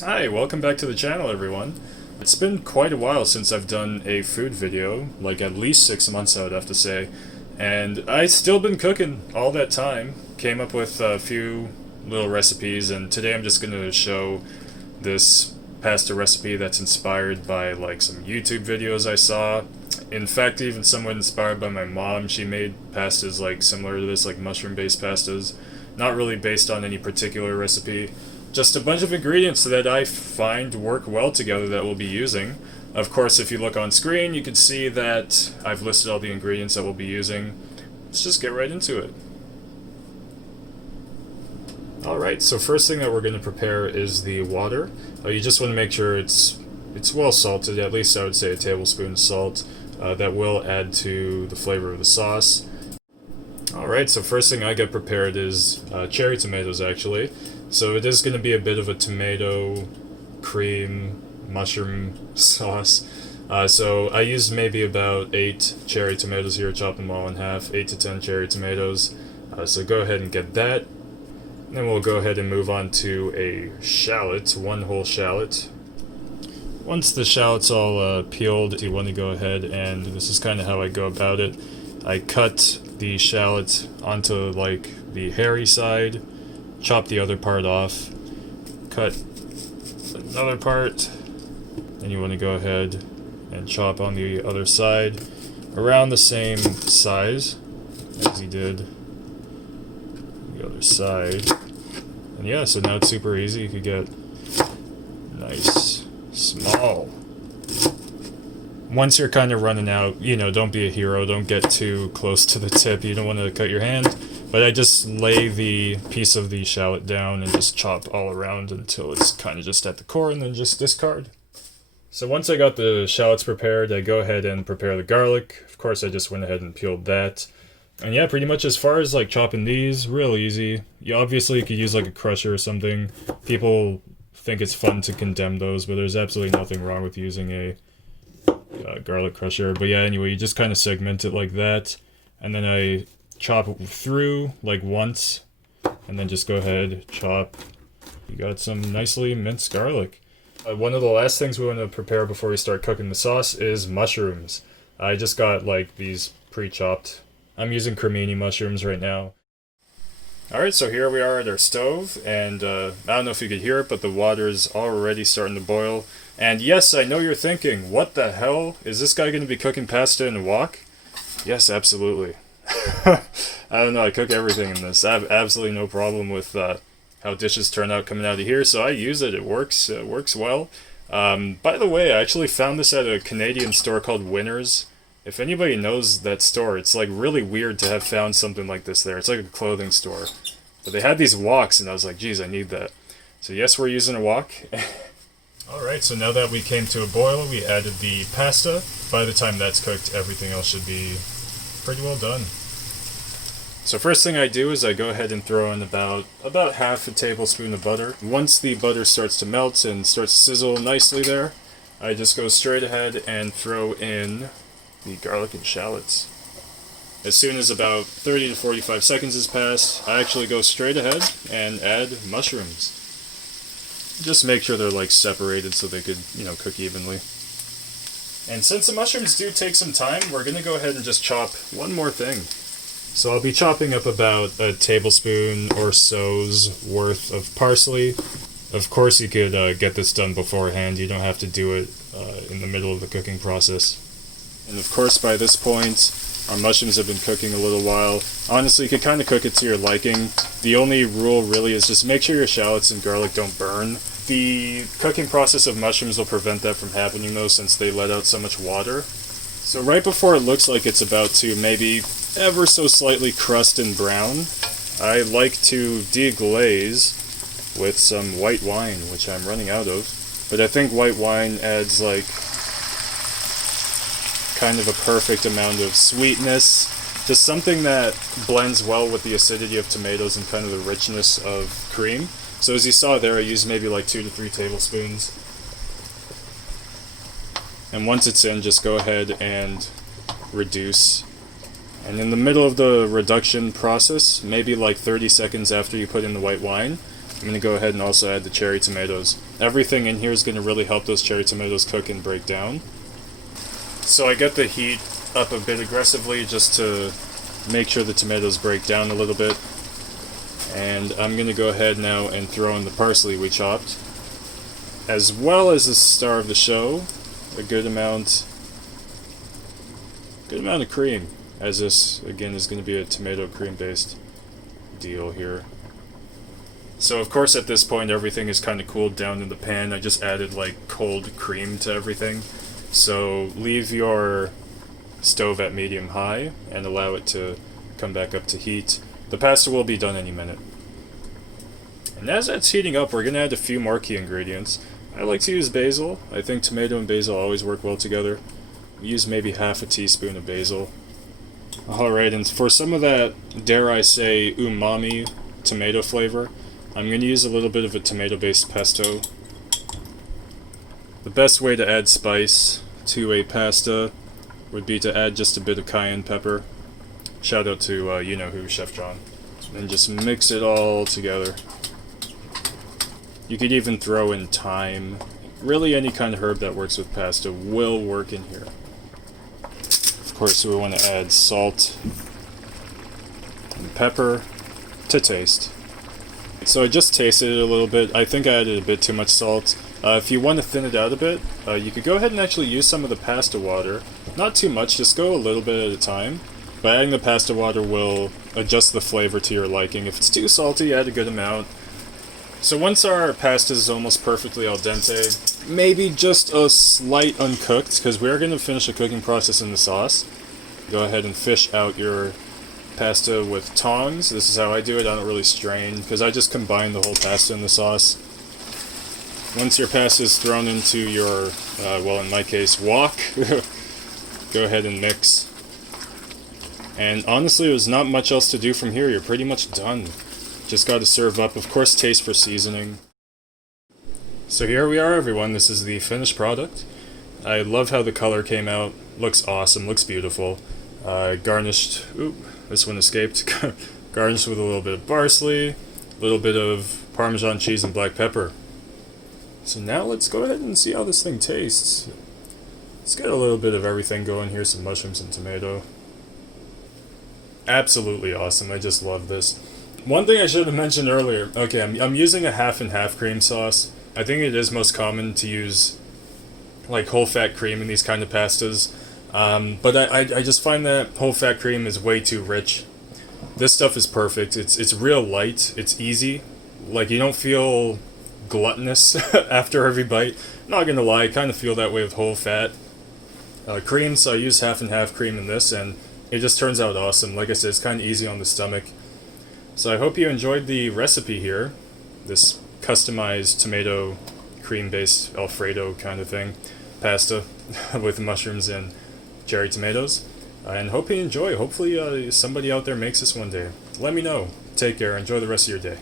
Hi, welcome back to the channel, everyone. It's been quite a while since I've done a food video, like at least 6 months I would have to say, and I've still been cooking all that time. Came up with a few little recipes, and today I'm just going to show this pasta recipe that's inspired by like some YouTube videos I saw. In fact, even somewhat inspired by my mom. She made pastas like similar to this, like mushroom-based pastas. Not really based on any particular recipe, just a bunch of ingredients that I find work well together that we'll be using. Of course, if you look on screen, you can see that I've listed all the ingredients that we'll be using. Let's just get right into it. Alright, so first thing that we're going to prepare is the water. You just want to make sure it's well salted, at least I would say a tablespoon of salt. That will add to the flavor of the sauce. Alright, so first thing I get prepared is cherry tomatoes, actually. So it is going to be a bit of a tomato cream mushroom sauce. So I used maybe about 8 cherry tomatoes here, chop them all in half, 8 to 10 cherry tomatoes. So go ahead and get that. Then we'll go ahead and move on to a shallot, one whole shallot. Once the shallot's all peeled, you want to go ahead and, this is kind of how I go about it, I cut the shallot onto like the hairy side, chop the other part off, cut another part, then you want to go ahead and chop on the other side around the same size as you did the other side. And yeah, so now it's super easy. You could get nice, small. Once you're kind of running out, don't be a hero, don't get too close to the tip, you don't want to cut your hand. But I just lay the piece of the shallot down and just chop all around until it's kind of just at the core, and then just discard. So once I got the shallots prepared, I go ahead and prepare the garlic. Of course, I just went ahead and peeled that. And yeah, pretty much as far as like chopping these, real easy. You obviously could use like a crusher or something. People think it's fun to condemn those, but there's absolutely nothing wrong with using a garlic crusher. But yeah, anyway, you just kind of segment it like that, and then I chop it through like once, and then just go ahead, chop. You got some nicely minced garlic. One of the last things we want to prepare before we start cooking the sauce is mushrooms. I just got like these pre-chopped. I'm using cremini mushrooms right now. Alright, so here we are at our stove, and I don't know if you could hear it, but the water is already starting to boil. And yes, I know you're thinking, what the hell? Is this guy going to be cooking pasta in a wok? Yes, absolutely. I don't know, I cook everything in this. I have absolutely no problem with how dishes turn out coming out of here, so I use it. It works well. By the way, I actually found this at a Canadian store called Winners. If anybody knows that store, it's like really weird to have found something like this there. It's like a clothing store. But they had these woks, and I was like, geez, I need that. So yes, we're using a wok. Alright, so now that we came to a boil, we added the pasta. By the time that's cooked, everything else should be pretty well done. So first thing I do is I go ahead and throw in about half a tablespoon of butter. Once the butter starts to melt and starts to sizzle nicely there, I just go straight ahead and throw in the garlic and shallots. As soon as about 30 to 45 seconds has passed, I actually go straight ahead and add mushrooms. Just make sure they're like separated so they could, cook evenly. And since the mushrooms do take some time, we're going to go ahead and just chop one more thing. So I'll be chopping up about a tablespoon or so's worth of parsley. Of course you could get this done beforehand, you don't have to do it in the middle of the cooking process. And of course by this point, our mushrooms have been cooking a little while. Honestly, you could kind of cook it to your liking. The only rule really is just make sure your shallots and garlic don't burn. The cooking process of mushrooms will prevent that from happening though, since they let out so much water. So right before it looks like it's about to maybe ever so slightly crust and brown, I like to deglaze with some white wine, which I'm running out of. But I think white wine adds like kind of a perfect amount of sweetness, just something that blends well with the acidity of tomatoes and kind of the richness of cream. So as you saw there, I used maybe like 2 to 3 tablespoons. And once it's in, just go ahead and reduce. And in the middle of the reduction process, maybe like 30 seconds after you put in the white wine, I'm going to go ahead and also add the cherry tomatoes. Everything in here is going to really help those cherry tomatoes cook and break down. So I get the heat up a bit aggressively just to make sure the tomatoes break down a little bit. And I'm going to go ahead now and throw in the parsley we chopped, as well as the star of the show, a good amount of cream, as this again is going to be a tomato cream based deal here. So of course at this point everything is kind of cooled down in the pan. I just added like cold cream to everything. So leave your stove at medium high and allow it to come back up to heat. The pasta will be done any minute. And as that's heating up, we're going to add a few more key ingredients. I like to use basil. I think tomato and basil always work well together. Use maybe half a teaspoon of basil. Alright, and for some of that, dare I say, umami tomato flavor, I'm going to use a little bit of a tomato-based pesto. The best way to add spice to a pasta would be to add just a bit of cayenne pepper. Shout out to you-know-who, Chef John. And just mix it all together. You could even throw in thyme. Really any kind of herb that works with pasta will work in here. Of course, we want to add salt and pepper to taste. So I just tasted it a little bit. I think I added a bit too much salt. If you want to thin it out a bit, you could go ahead and actually use some of the pasta water. Not too much, just go a little bit at a time. But adding the pasta water will adjust the flavor to your liking. If it's too salty, add a good amount. So once our pasta is almost perfectly al dente, maybe just a slight uncooked, because we are going to finish the cooking process in the sauce. Go ahead and fish out your pasta with tongs. This is how I do it. I don't really strain, because I just combine the whole pasta in the sauce. Once your pasta is thrown into your, well in my case, wok, go ahead and mix. And honestly, there's not much else to do from here. You're pretty much done. Just got to serve up. Of course, taste for seasoning. So here we are, everyone. This is the finished product. I love how the color came out. Looks awesome. Looks beautiful. Garnished. Oop, this one escaped. Garnished with a little bit of parsley, a little bit of Parmesan cheese and black pepper. So now let's go ahead and see how this thing tastes. Let's get a little bit of everything going here. Some mushrooms and tomato. Absolutely awesome. I just love this. One thing I should have mentioned earlier. Okay, I'm using a half and half cream sauce. I think it is most common to use like whole fat cream in these kind of pastas. But I just find that whole fat cream is way too rich. This stuff is perfect. It's real light. It's easy. Like you don't feel gluttonous after every bite. I'm not gonna lie, I kind of feel that way with whole fat cream. So I use half and half cream in this, and it just turns out awesome. Like I said, it's kind of easy on the stomach. So I hope you enjoyed the recipe here, this customized tomato cream-based Alfredo kind of thing, pasta with mushrooms and cherry tomatoes, and hope you enjoy. Hopefully somebody out there makes this one day. Let me know. Take care. Enjoy the rest of your day.